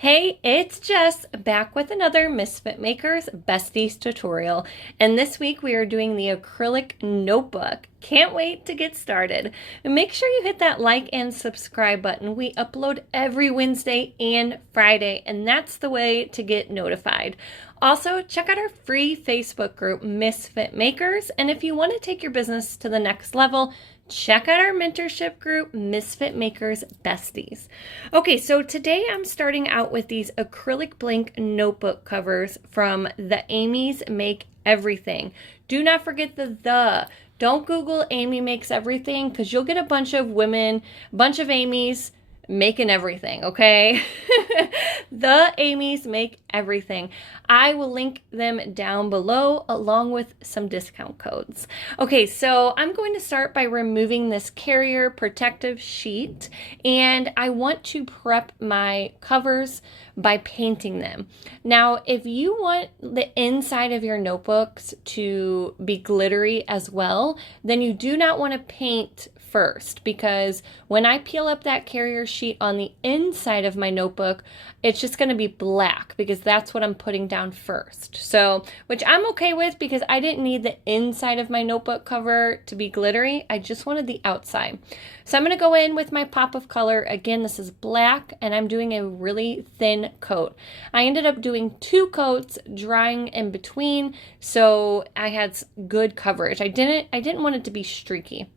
Hey, it's Jess back with another Misfit Makers Besties tutorial. And this week we are doing the acrylic notebook. Can't wait to get started. And make sure you hit that like and subscribe button. We upload every Wednesday and Friday, and that's the way to get notified. Also, check out our free Facebook group, Misfit Makers. And if you want to take your business to the next level, check out our mentorship group, Misfit Makers Besties. Okay, so today I'm starting out with these acrylic blank notebook covers from the Ameys Make Everything. Do not forget the. Don't Google Amy Makes Everything because you'll get a bunch of women, a bunch of Amy's making everything, okay? The Ameys Make Everything. I will link them down below along with some discount codes. Okay, so I'm going to start by removing this carrier protective sheet, and I want to prep my covers by painting them. Now, if you want the inside of your notebooks to be glittery as well, then you do not want to paint first, because when I peel up that carrier sheet on the inside of my notebook, it's just going to be black because that's what I'm putting down first. So, which I'm okay with because I didn't need the inside of my notebook cover to be glittery. I just wanted the outside. So I'm going to go in with my pop of color. Again, this is black, and I'm doing a really thin coat. I ended up doing 2 coats, drying in between, so I had good coverage. I didn't want it to be streaky.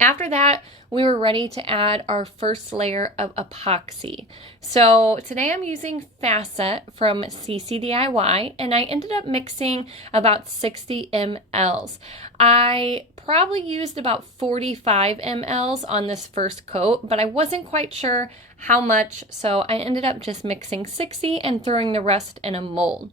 After that, we were ready to add our first layer of epoxy. So today I'm using Facet from CCDIY, and I ended up mixing about 60 mLs. I probably used about 45 mLs on this first coat, but I wasn't quite sure how much, so I ended up just mixing 60 and throwing the rest in a mold.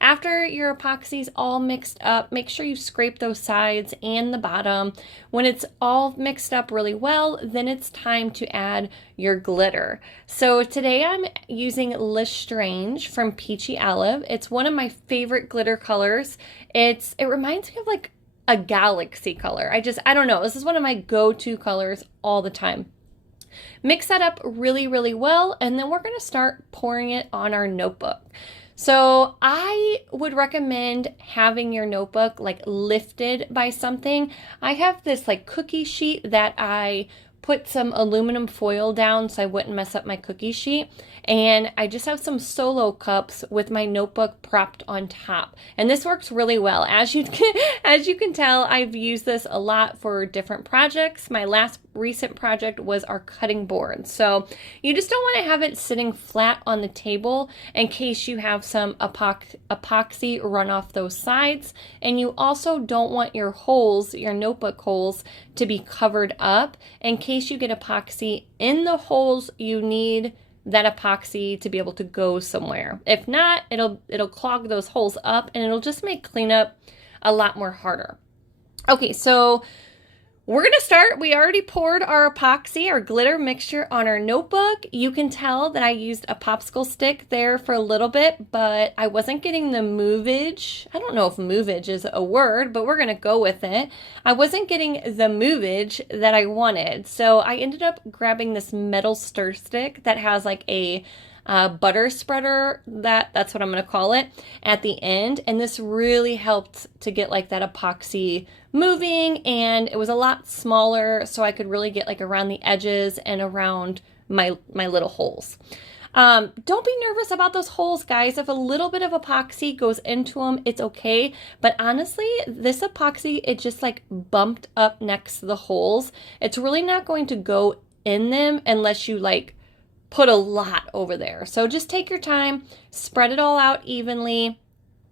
After your epoxy's all mixed up, make sure you scrape those sides and the bottom. When it's all mixed up really well, then it's time to add your glitter. So today I'm using Lestrange from Peachy Olive. It's one of my favorite glitter colors. It reminds me of like a galaxy color. I don't know. This is one of my go-to colors all the time. Mix that up really, really well, and then we're going to start pouring it on our notebook. So I would recommend having your notebook like lifted by something. I have this like cookie sheet that I put some aluminum foil down so I wouldn't mess up my cookie sheet. And I just have some solo cups with my notebook propped on top. And this works really well. As you can tell, I've used this a lot for different projects. My last recent project was our cutting board. So you just don't want to have it sitting flat on the table in case you have some epoxy run off those sides. And you also don't want your holes, your notebook holes, to be covered up. In case you get epoxy in the holes, you need that epoxy to be able to go somewhere. If not, it'll clog those holes up, and it'll just make cleanup a lot more harder. Okay, so we're gonna start. We already poured our epoxy, our glitter mixture on our notebook. You can tell that I used a popsicle stick there for a little bit, but I wasn't getting the movage. I don't know if movage is a word, but we're gonna go with it. I wasn't getting the movage that I wanted, so I ended up grabbing this metal stir stick that has like a butter spreader, that's what I'm going to call it, at the end. And this really helped to get like that epoxy moving, and it was a lot smaller, so I could really get like around the edges and around my little holes. Don't be nervous about those holes, guys. If a little bit of epoxy goes into them, it's okay. But honestly, this epoxy, it just like bumped up next to the holes. It's really not going to go in them unless you like put a lot over there. So just take your time, spread it all out evenly.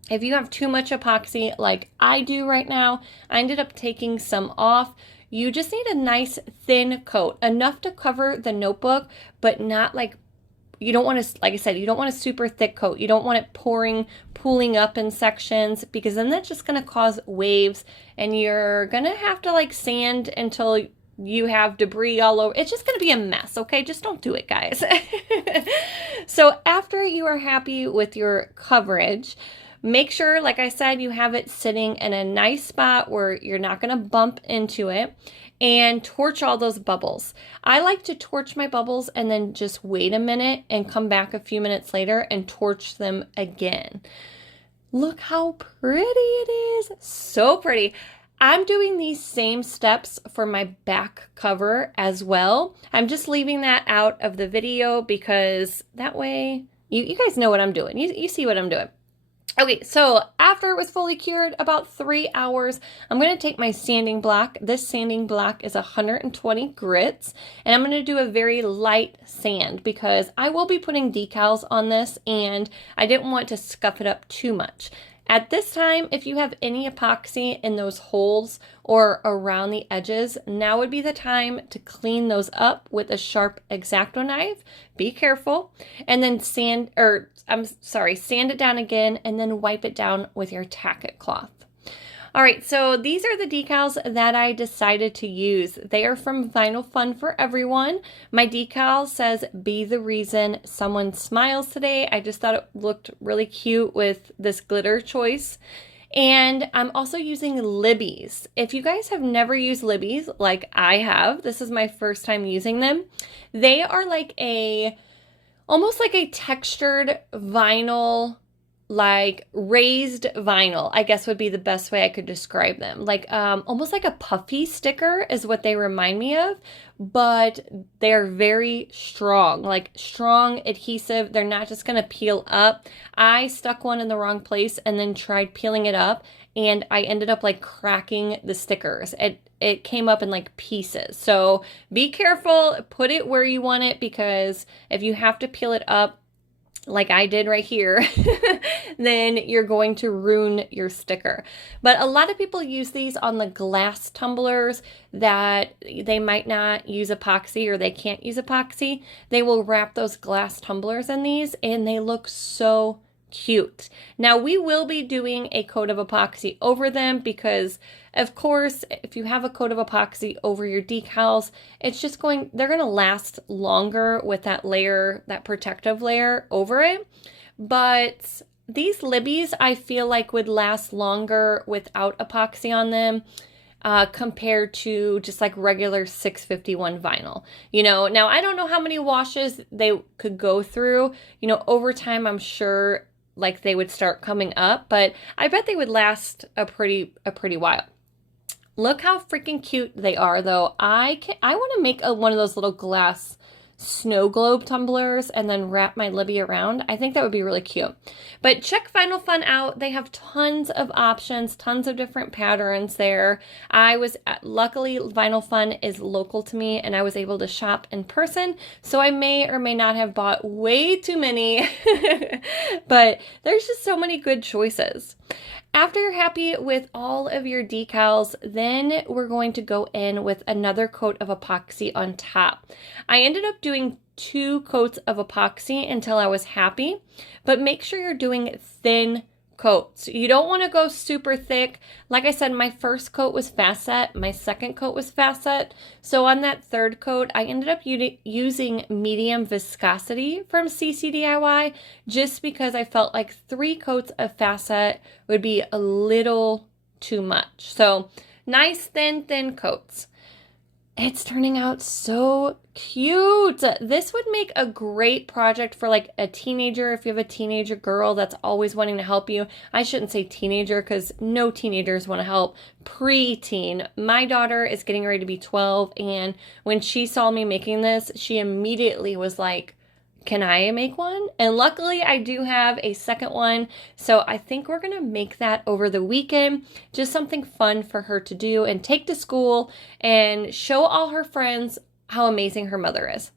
If you have too much epoxy like I do right now, I ended up taking some off. You just need a nice thin coat, enough to cover the notebook, but not like, you don't want to, like I said, you don't want a super thick coat. You don't want it pooling up in sections, because then that's just going to cause waves, and you're going to have to like sand until you have debris all over. It's just going to be a mess, okay? Just don't do it, guys. So after you are happy with your coverage, Make sure, like I said, you have it sitting in a nice spot where you're not going to bump into it, and torch all those bubbles. I like to torch my bubbles and then just wait a minute and come back a few minutes later and torch them again. Look how pretty it is. So pretty. I'm doing these same steps for my back cover as well. I'm just leaving that out of the video because that way you guys know what I'm doing. You see what I'm doing. Okay, so after it was fully cured, about 3 hours, I'm going to take my sanding block. This sanding block is 120 grits, and I'm going to do a very light sand because I will be putting decals on this, and I didn't want to scuff it up too much. At this time, if you have any epoxy in those holes or around the edges, now would be the time to clean those up with a sharp X-Acto knife. Be careful. And then sand it down again and then wipe it down with your tacket cloth. All right, so these are the decals that I decided to use. They are from Vinyl Fun for Everyone. My decal says, "Be the reason someone smiles today." I just thought it looked really cute with this glitter choice. And I'm also using Libby's. If you guys have never used Libby's like I have, this is my first time using them. They are like almost like a textured vinyl, like raised vinyl, I guess would be the best way I could describe them. Like almost like a puffy sticker is what they remind me of, but they're very strong, like strong adhesive. They're not just gonna peel up. I stuck one in the wrong place and then tried peeling it up, and I ended up like cracking the stickers. It came up in like pieces. So be careful, put it where you want it, because if you have to peel it up like I did right here, then you're going to ruin your sticker. But a lot of people use these on the glass tumblers that they might not use epoxy or they can't use epoxy. They will wrap those glass tumblers in these and they look so cute. Now we will be doing a coat of epoxy over them because of course if you have a coat of epoxy over your decals, it's just they're going to last longer with that layer, that protective layer over it. But these Libby's I feel like would last longer without epoxy on them compared to just like regular 651 vinyl. You know, now I don't know how many washes they could go through. You know, over time I'm sure like they would start coming up, but I bet they would last a pretty while. Look how freaking cute they are though. I want to make one of those little glass snow globe tumblers and then wrap my Libby around. I think that would be really cute. But check Vinyl Fun out. They have tons of options, tons of different patterns there. Luckily Vinyl Fun is local to me and I was able to shop in person, so I may or may not have bought way too many, but there's just so many good choices. After you're happy with all of your decals, then we're going to go in with another coat of epoxy on top. I ended up doing 2 coats of epoxy until I was happy, but make sure you're doing thin coats. You don't want to go super thick. Like I said, my first coat was fast set, my second coat was fast set. So on that third coat, I ended up using medium viscosity from CCDIY just because I felt like 3 coats of fast set would be a little too much. So nice thin coats. It's turning out so cute. This would make a great project for like a teenager. If you have a teenager girl that's always wanting to help you. I shouldn't say teenager because no teenagers want to help. Pre-teen. My daughter is getting ready to be 12, and when she saw me making this, she immediately was like, "Can I make one?" And luckily I do have a second one. So I think we're going to make that over the weekend. Just something fun for her to do and take to school and show all her friends how amazing her mother is.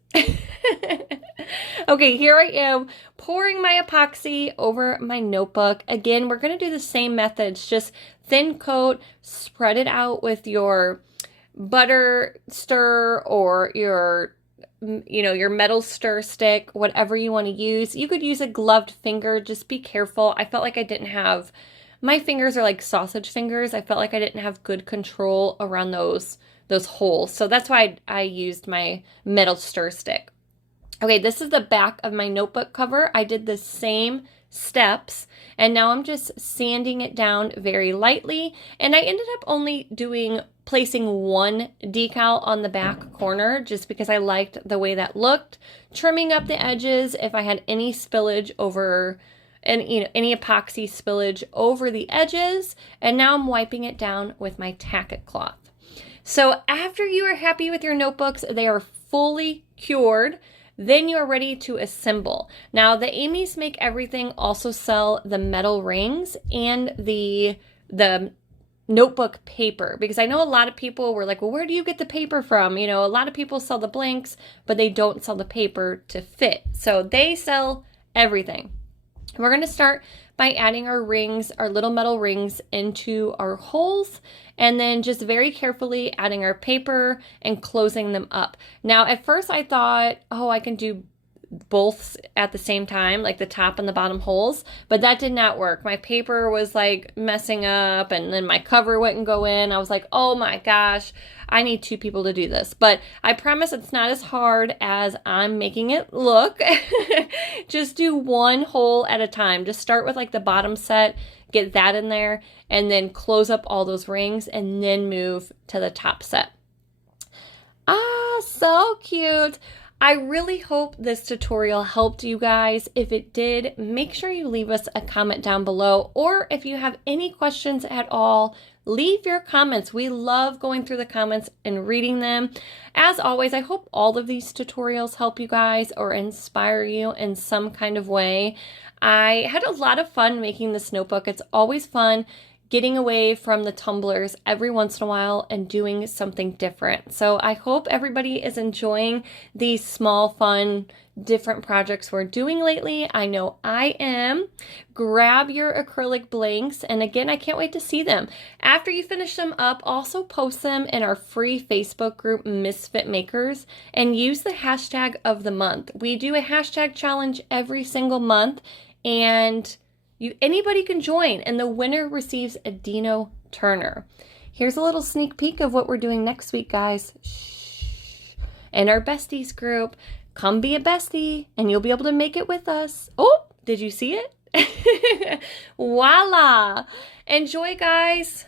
Okay, here I am pouring my epoxy over my notebook. Again, we're going to do the same methods, just thin coat, spread it out with your butter stir or your metal stir stick, whatever you want to use. You could use a gloved finger, just be careful. I felt like I didn't have, my fingers are like sausage fingers. I felt like I didn't have good control around those holes. So that's why I used my metal stir stick. Okay, this is the back of my notebook cover. I did the same steps, and now I'm just sanding it down very lightly, and I ended up only placing one decal on the back corner just because I liked the way that looked, trimming up the edges if I had any spillage over, and any epoxy spillage over the edges, and now I'm wiping it down with my tack cloth. So after you are happy with your notebooks, they are fully cured, then you are ready to assemble. Now the Ameys Make Everything also sell the metal rings and the notebook paper, because I know a lot of people were like, well, where do you get the paper from? A lot of people sell the blanks, but they don't sell the paper to fit. So they sell everything. We're going to start by adding our rings, our little metal rings, into our holes, and then just very carefully adding our paper and closing them up. Now, at first I thought, oh, I can do both at the same time, like the top and the bottom holes, but that did not work. My paper was like messing up, and then my cover wouldn't go in. I was like, oh my gosh, I need two people to do this. But I promise it's not as hard as I'm making it look. Just do one hole at a time. Just start with like the bottom set, get that in there, and then close up all those rings, and then move to the top set. Ah, so cute. I really hope this tutorial helped you guys. If it did, make sure you leave us a comment down below, or if you have any questions at all, leave your comments. We love going through the comments and reading them. As always, I hope all of these tutorials help you guys or inspire you in some kind of way. I had a lot of fun making this notebook. It's always fun getting away from the tumblers every once in a while and doing something different. So I hope everybody is enjoying these small, fun, different projects we're doing lately. I know I am. Grab your acrylic blanks, and again, I can't wait to see them. After you finish them up, also post them in our free Facebook group, Misfit Makers, and use the hashtag of the month. We do a hashtag challenge every single month, and anybody can join, and the winner receives a Dino Turner. Here's a little sneak peek of what we're doing next week, guys. Shh. In our besties group, come be a bestie, and you'll be able to make it with us. Oh, did you see it? Voila! Enjoy, guys.